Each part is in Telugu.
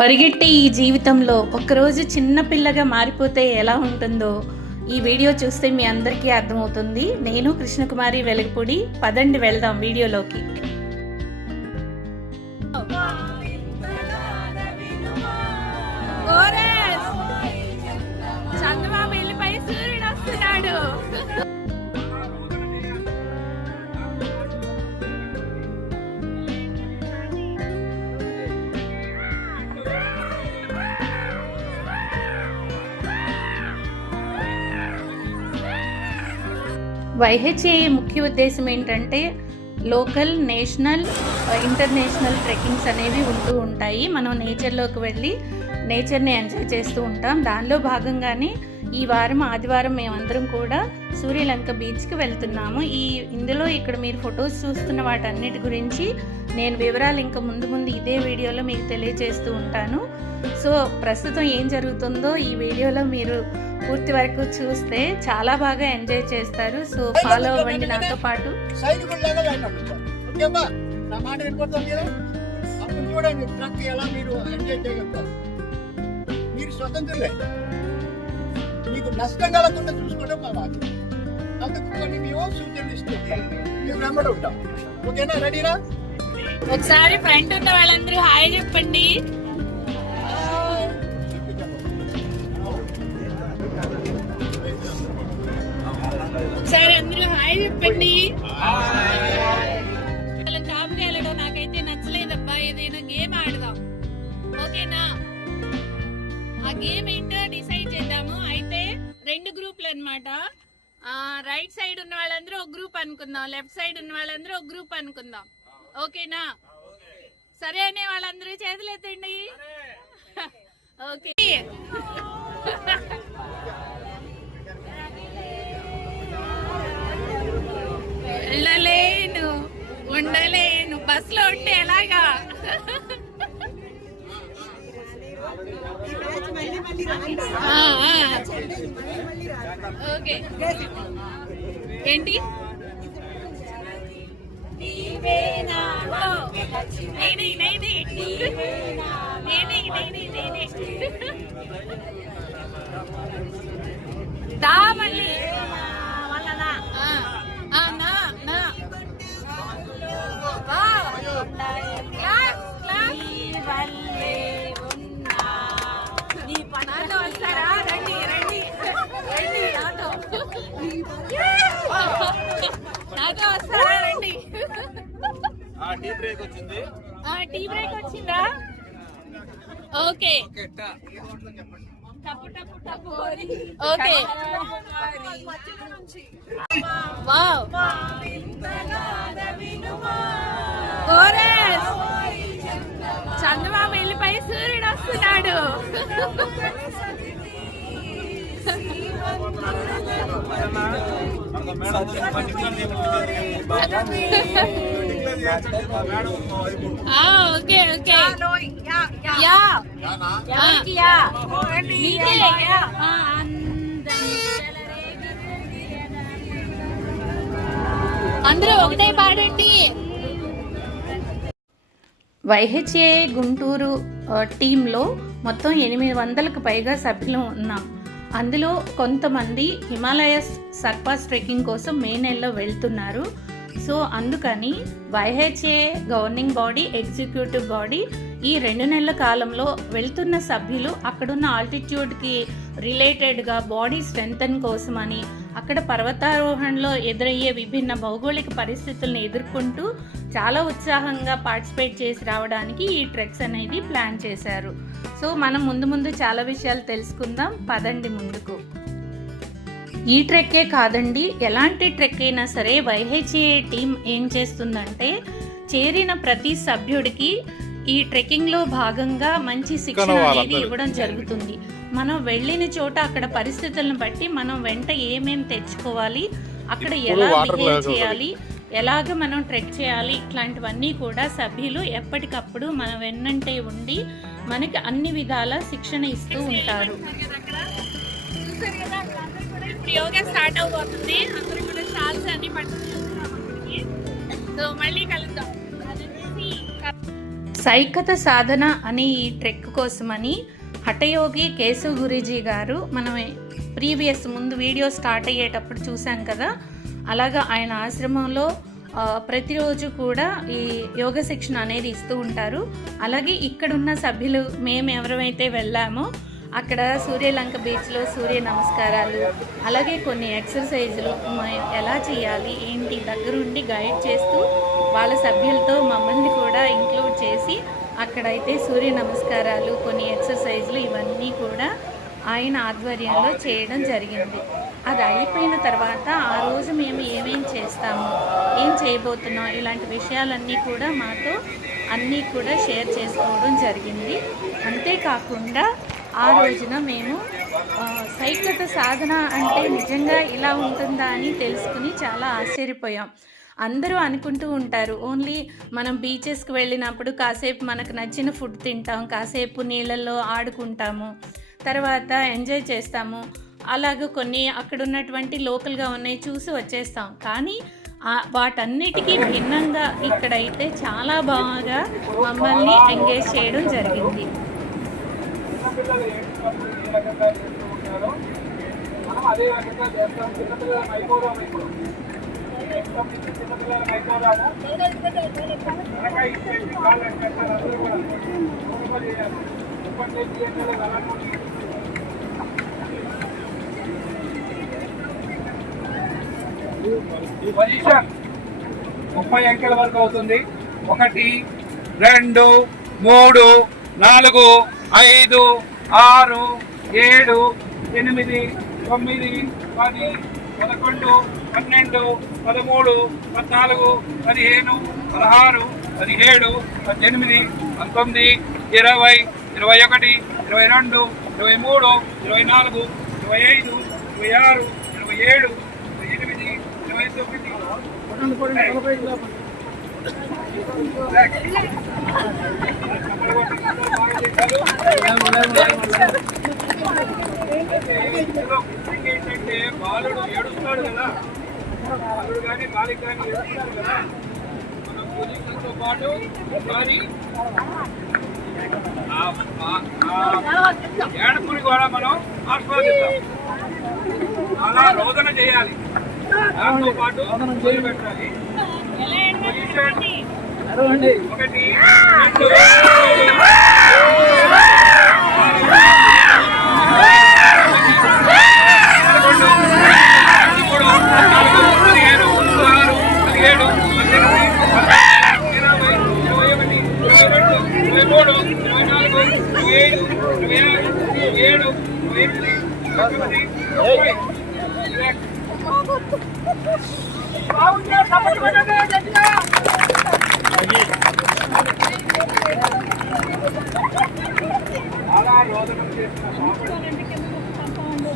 పరిగెట్టే ఈ జీవితంలో ఒక్కరోజు చిన్న పిల్లగా మారిపోతే ఎలా ఉంటుందో ఈ వీడియో చూస్తే మీ అందరికీ అర్థమవుతుంది. నేను కృష్ణకుమారి వెలగపూడి. పదండి వెళ్దాం వీడియోలోకి. చంద్రబాబు వెళ్ళిపై సూర్యుడు వస్తున్నాడు. వైహెచ్ఏ ముఖ్య ఉద్దేశం ఏంటంటే లోకల్, నేషనల్, ఇంటర్నేషనల్ ట్రెక్కింగ్స్ అనేవి ఉంటూ ఉంటాయి. మనం నేచర్లోకి వెళ్ళి నేచర్ని ఎంజాయ్ చేస్తూ ఉంటాం. దానిలో భాగంగానే ఈ వారం ఆదివారం మేమందరం కూడా సూర్యలంక బీచ్కి వెళ్తున్నాము. ఇందులో ఇక్కడ మీరు ఫొటోస్ చూస్తున్న వాటన్నిటి గురించి నేను వివరాలు ఇంకా ముందు ఇదే వీడియోలో మీకు తెలియజేస్తూ ఉంటాను. సో ప్రస్తుతం ఏం జరుగుతుందో ఈ వీడియోలో మీరు పూర్తి వరకు చూస్తే చాలా బాగా ఎంజాయ్ చేస్తారు. సో ఫాలో అవ్వండి నాతో పాటు. మీరు స్వతంత్రులే, మీకు నష్టం కలగకుండా చూసుకోవడం మా బాధ్యత. అందుకని మేము సూచనలు ఇస్తాం, మేము వెంబడి ఉంటాం. ఓకేనా? రెడీనా? ఒకసారి ఫ్రంట్ ఉన్న వాళ్ళందరూ హాయ్ చెప్పండి. ఒకసారి అందరూ హాయ్ చెప్పండి. టాప్కి వెళ్ళడం నాకైతే నచ్చలేదబ్బా. ఏదైనా గేమ్ ఆడదాం, ఓకేనా? ఆ గేమ్ ఏంటో డిసైడ్ చేద్దాము. అయితే 2 గ్రూపులు అన్నమాట. రైట్ సైడ్ ఉన్న వాళ్ళందరూ ఒక గ్రూప్ అనుకుందాం, లెఫ్ట్ సైడ్ ఉన్న వాళ్ళందరూ ఒక గ్రూప్ అనుకుందాం, ఓకేనా? సరే అనే వాళ్ళందరూ చేతులు ఎత్తండి. ఓకే. వెళ్ళలేను, ఉండలేను, బస్సులో ఉంటే ఎలాగా? ఓకే. ఏంటి? దా మళ్ళీ వస్తారా? రండి రండి రండి, నాతో వస్తారా? రండి. టీ బ్రేక్ వచ్చిందా? ఓకే. ఓకే. వావ్, చంద్రబాబు వెళ్ళిపై సూర్యుడు వస్తున్నాడు. Okay okay. అందరూ ఒకటే పాడండి. వైహెచ్ఏ గుంటూరు టీంలో మొత్తం 800కు పైగా సభ్యులు ఉన్నాం. అందులో కొంతమంది హిమాలయస్ సర్పాస్ ట్రెక్కింగ్ కోసం మే నెలలో వెళ్తున్నారు. సో అందుకని వైహెచ్ఏ గవర్నింగ్ బాడీ, ఎగ్జిక్యూటివ్ బాడీ ఈ 2 నెలల కాలంలో వెళ్తున్న సభ్యులు అక్కడున్న ఆల్టిట్యూడ్కి రిలేటెడ్గా బాడీ స్ట్రెంగ్తన్ కోసమని అక్కడ పర్వతారోహణలో ఎదురయ్యే విభిన్న భౌగోళిక పరిస్థితులను ఎదుర్కొంటూ చాలా ఉత్సాహంగా పార్టిసిపేట్ చేసి రావడానికి ఈ ట్రెక్స్ అనేది ప్లాన్ చేశారు. సో మనం ముందు చాలా విషయాలు తెలుసుకుందాం. పదండి ముందుకు. ఈ ట్రెక్కే కాదండి, ఎలాంటి ట్రెక్ అయినా సరే వైహెచ్ఏ టీం ఏం చేస్తుందంటే చేరిన ప్రతి సభ్యుడికి ఈ ట్రెక్కింగ్లో భాగంగా మంచి శిక్షణ అనేది ఇవ్వడం జరుగుతుంది. మనం వెళ్ళిన చోట అక్కడ పరిస్థితులను బట్టి మనం వెంట ఏమేమి తెచ్చుకోవాలి, అక్కడ ఎలా బిహేవ్ చేయాలి, ఎలాగ మనం ట్రెక్ చేయాలి, ఇట్లాంటివన్నీ కూడా సభ్యులు ఎప్పటికప్పుడు మన వెన్నంటే ఉండి మనకి అన్ని విధాల శిక్షణ ఇస్తూ ఉంటారు. యోగా స్టార్ట్ అవబోతుంది. అందరూ కూడా షాల్స్ అన్ని పట్టుకుంటున్నాం. సో మళ్ళీ కలుద్దాం. సైకత సాధన అనే ఈ ట్రెక్ కోసమని హఠయోగి కేశవ్ గురూజీ గారు మనం ప్రీవియస్ ముందు వీడియో స్టార్ట్ అయ్యేటప్పుడు చూసాం కదా, అలాగా ఆయన ఆశ్రమంలో ప్రతిరోజు కూడా ఈ యోగ శిక్షణ అనేది ఇస్తూ ఉంటారు. అలాగే ఇక్కడున్న సభ్యులు మేము ఎవరైతే వెళ్ళామో అక్కడ సూర్యలంక బీచ్లో సూర్య నమస్కారాలు, అలాగే కొన్ని ఎక్సర్సైజులు ఎలా చేయాలి ఏంటి దగ్గరుండి గైడ్ చేస్తూ వాళ్ళ సభ్యులతో మమ్మల్ని కూడా ఇంక్లూడ్ చేసి అక్కడైతే సూర్య నమస్కారాలు, కొన్ని ఎక్సర్సైజులు ఇవన్నీ కూడా ఆయన ఆధ్వర్యంలో చేయడం జరిగింది. అది అయిపోయిన తర్వాత ఆ రోజు మేము ఏమేం చేస్తాము, ఏం చేయబోతున్నాం, ఇలాంటి విషయాలన్నీ కూడా మాతో అన్నీ కూడా షేర్ చేసుకోవడం జరిగింది. అంతేకాకుండా ఆ రోజున మేము సైకత సాధన అంటే నిజంగా ఇలా ఉంటుందా అని తెలుసుకుని చాలా ఆశ్చర్యపోయాం. అందరూ అనుకుంటూ ఉంటారు ఓన్లీ మనం బీచెస్కి వెళ్ళినప్పుడు కాసేపు మనకు నచ్చిన ఫుడ్ తింటాం, కాసేపు నీళ్ళల్లో ఆడుకుంటాము, తర్వాత ఎంజాయ్ చేస్తాము, అలాగే కొన్ని అక్కడ ఉన్నటువంటి లోకల్గా ఉన్నాయి చూసి వచ్చేస్తాం. కానీ వాటన్నిటికీ భిన్నంగా ఇక్కడైతే చాలా బాగా మమ్మల్ని ఎంగేజ్ చేయడం జరిగింది. పొజిషన్ 30 అంకెల వరకు అవుతుంది. 1 2 3 4 5 6 7 8 9 10 11 12 13 14 15 16 17 18 19 20 21 22 23 24 25 26 27 ఏంటంటే బాలుడు ఏడుస్తాడు కదా, బాలుడు కానీ బాలిక కానీ ఏడుస్తాడు కదా, మన పొజిషన్తో పాటు మరి ఏడుపుని కూడా మనం ఆస్వాదిస్తాం. అలా రోదన చేయాలి, దాంతో పాటు పెట్టాలి. 1 2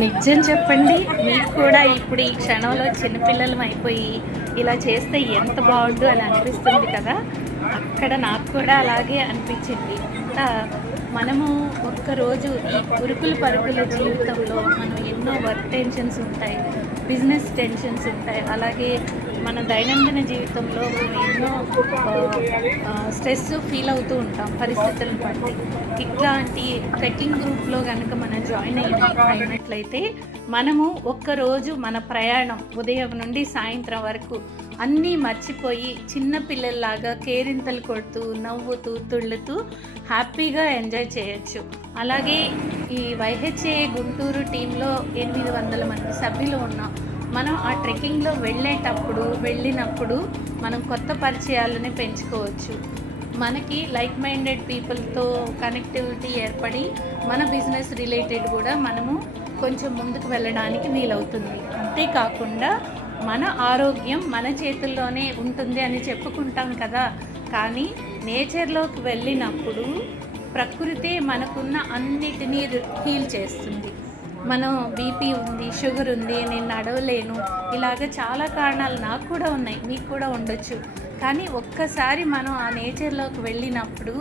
నిజం చెప్పండి, మీకు కూడా ఇప్పుడు ఈ క్షణంలో చిన్నపిల్లలం అయిపోయి ఇలా చేస్తే ఎంత బాగుండు అని అనిపిస్తుంది కదా. అక్కడ నాకు కూడా అలాగే అనిపించింది. మనము ఒక్కరోజు ఈ ఉరుకులు పరుగుల జీవితంలో మనం ఎన్నో వర్క్ టెన్షన్స్ ఉంటాయి, బిజినెస్ టెన్షన్స్ ఉంటాయి, అలాగే మన దైనందిన జీవితంలో మనం ఎన్నో స్ట్రెస్ ఫీల్ అవుతూ ఉంటాం పరిస్థితులను బట్టి. ఇట్లాంటి ట్రెక్కింగ్ గ్రూప్లో కనుక మనం జాయిన్ అయినట్లయితే మనము ఒక్కరోజు మన ప్రయాణం ఉదయం నుండి సాయంత్రం వరకు అన్నీ మర్చిపోయి చిన్న పిల్లల్లాగా కేరింతలు కొడుతూ నవ్వుతూ తుళ్ళుతూ హ్యాపీగా ఎంజాయ్ చేయొచ్చు. అలాగే ఈ వైహెచ్ఏ గుంటూరు టీంలో 800 మంది సభ్యులు ఉన్నాం. మనం ఆ ట్రెక్కింగ్లో వెళ్ళినప్పుడు మనం కొత్త పరిచయాలని పెంచుకోవచ్చు. మనకి లైక్ మైండెడ్ పీపుల్తో కనెక్టివిటీ ఏర్పడి మన బిజినెస్ రిలేటెడ్ కూడా మనము కొంచెం ముందుకు వెళ్ళడానికి వీలవుతుంది. అంతేకాకుండా మన ఆరోగ్యం మన చేతుల్లోనే ఉంటుంది అని చెప్పుకుంటాం కదా, కానీ నేచర్లోకి వెళ్ళినప్పుడు ప్రకృతి మనకున్న అన్నిటినీ హీల్ చేస్తుంది. మనం బీపీ ఉంది, షుగర్ ఉంది, నేను నడవలేను, ఇలాగ చాలా కారణాలు నాకు కూడా ఉన్నాయి, మీకు కూడా ఉండొచ్చు. కానీ ఒక్కసారి మనం ఆ నేచర్లోకి వెళ్ళినప్పుడు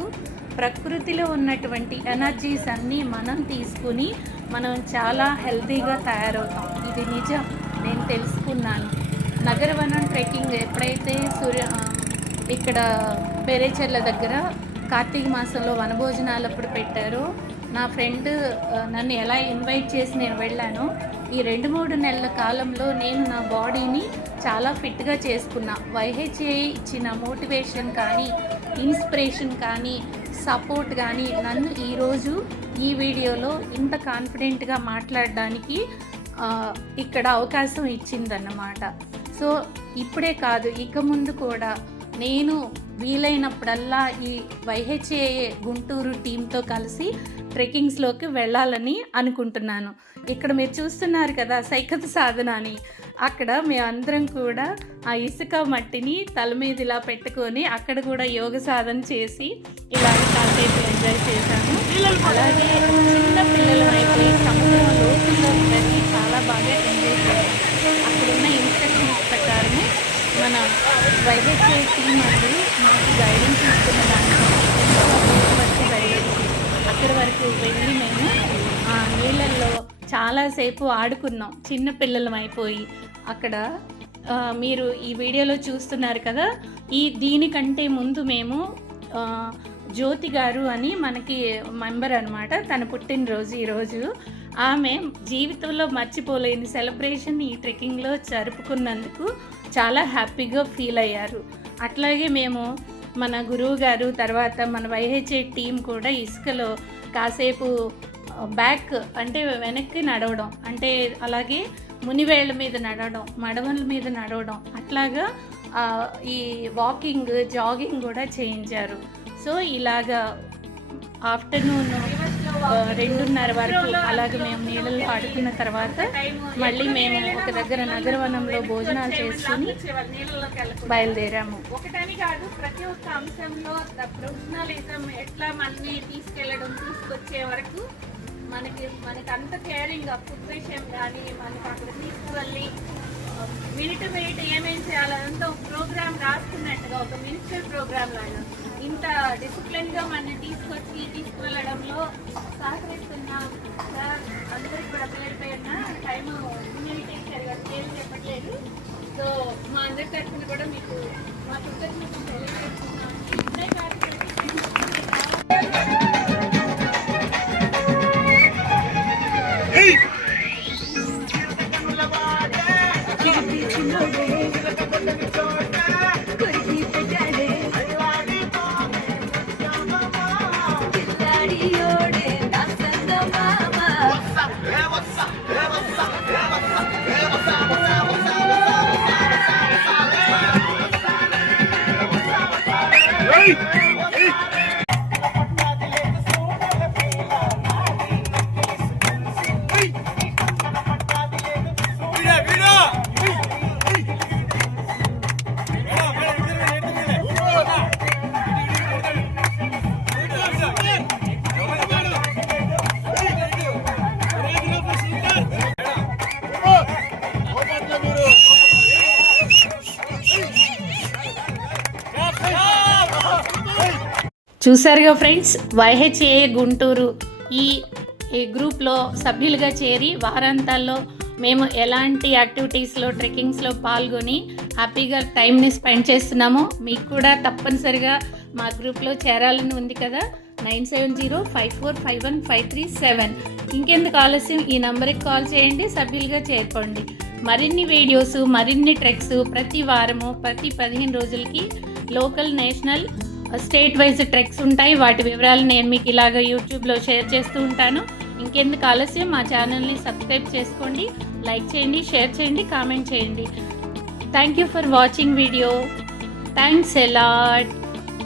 ప్రకృతిలో ఉన్నటువంటి ఎనర్జీస్ అన్నీ మనం తీసుకుని మనం చాలా హెల్తీగా తయారవుతాం. ఇది నిజం, నేను తెలుసుకున్నాను. నగరవనం ట్రెక్కింగ్ ఎప్పుడైతే ఇక్కడ పేరేచెర్ల దగ్గర కార్తీక మాసంలో వనభోజనాలప్పుడు పెట్టారో నా ఫ్రెండ్ నన్ను ఎలా ఇన్వైట్ చేసి నేను వెళ్ళాను. ఈ 2-3 నెలల కాలంలో నేను నా బాడీని చాలా ఫిట్గా చేసుకున్నా. YHA ఇచ్చిన మోటివేషన్ కానీ, ఇన్స్పిరేషన్ కానీ, సపోర్ట్ కానీ నన్ను ఈరోజు ఈ వీడియోలో ఇంత కాన్ఫిడెంట్గా మాట్లాడడానికి ఇక్కడ అవకాశం ఇచ్చిందన్నమాట. సో ఇప్పుడే కాదు, ఇక ముందు కూడా నేను వీలైనప్పుడల్లా ఈ YHA గుంటూరు టీంతో కలిసి ట్రెక్కింగ్స్లోకి వెళ్ళాలని అనుకుంటున్నాను. ఇక్కడ మీరు చూస్తున్నారు కదా సైకత సాధన అని, అక్కడ మేమందరం కూడా ఆ ఇసుక మట్టిని తల మీద ఇలా పెట్టుకొని అక్కడ కూడా యోగ సాధన చేసి ఇలాగ కాసేపు ఎంజాయ్ చేశాను. అలాగే చిన్న పిల్లలు అయిపోయి సముద్రం లోతుల్లో వెళ్ళి చాలా బాగా ఎంజాయ్ చేశాను. అక్కడున్న ఇన్స్ట్రక్షన్స్ ప్రకారము మన YHA టీం అండి మాకు గైడెన్స్ ఇస్తున్న దాంట్లో వరకు వెళ్ళొచ్చు. అక్కడి వరకు వెళ్ళి మేము నీళ్ళల్లో చాలాసేపు ఆడుకున్నాం చిన్న పిల్లలం అయిపోయి. అక్కడ మీరు ఈ వీడియోలో చూస్తున్నారు కదా, దీనికంటే ముందు మేము జ్యోతి గారు అని మనకి మెంబర్ అనమాట, తన పుట్టినరోజు ఈరోజు. ఆమె జీవితంలో మర్చిపోలేని సెలబ్రేషన్ ఈ ట్రెక్కింగ్లో జరుపుకున్నందుకు చాలా హ్యాపీగా ఫీల్ అయ్యారు. అట్లాగే మేము మన గురువు గారు తర్వాత మన YHA టీం కూడా ఇసుకలో కాసేపు బ్యాక్ అంటే వెనక్కి నడవడం, అంటే అలాగే మునివేళ్ల మీద నడవడం, మడవల మీద నడవడం, అట్లాగా ఈ వాకింగ్ జాగింగ్ కూడా చేయించారు. సో ఇలాగా ఆఫ్టర్నూన్ 2:30 వరకు అలాగే మేము నీళ్ళల్లో ఆడుకున్న తర్వాత మళ్ళీ మేము ఒక దగ్గర నగరవనంలో భోజనాలు చేసుకుని బయలుదేరాము. ఒకటని కాదు, ప్రతి ఒక్క అంశంలో ప్రొఫెషనలిజం ఎట్లా మనని తీసుకొచ్చే వరకు మనకి అంత కేరింగ్ ఫుడ్ విషయం కానీ మనకి అక్కడ తీసుకువెళ్ళి మినిట్ ఏమేం చేయాలంటే ఒక ప్రోగ్రామ్ రాసుకున్నట్టుగా ఒక మినిస్టర్ ప్రోగ్రామ్ లాగా ఇంత డిసిప్లిన్గా మనని తీసుకువెళ్ళడంలో సహకరిస్తున్న సార్ అందరికి కూడా పేరుపైన టైం ఏం చెప్పట్లేదు. సో మా అందరి తరఫున కూడా మీకు మా కృతజ్ఞతలు తెలియజేస్తున్నాం. ఇదే కాదు చూసారుగా ఫ్రెండ్స్, YHA గుంటూరు ఈ గ్రూప్లో సభ్యులుగా చేరి వారాంతాల్లో మేము ఎలాంటి యాక్టివిటీస్లో ట్రెక్కింగ్స్లో పాల్గొని హ్యాపీగా టైంని స్పెండ్ చేస్తున్నామో మీకు కూడా తప్పనిసరిగా మా గ్రూప్లో చేరాలని ఉంది కదా. 9705451537. ఇంకెందుకు ఆలస్యం, ఈ నెంబర్కి కాల్ చేయండి, సభ్యులుగా చేరుకోండి. మరిన్ని వీడియోస్, మరిన్ని ట్రెక్స్ ప్రతి వారము ప్రతి 15 రోజులకి local, national, state wise treks ఉంటాయి. వాటి వివరాలు నేను మీకు ఇలాగ యూట్యూబ్లో షేర్ చేస్తూ ఉంటాను. ఇంకెందుకు ఆలస్యం, మా ఛానల్ని సబ్స్క్రైబ్ చేసుకోండి, లైక్ చేయండి, షేర్ చేయండి, కామెంట్ చేయండి. Thank you for watching video. Thanks a lot.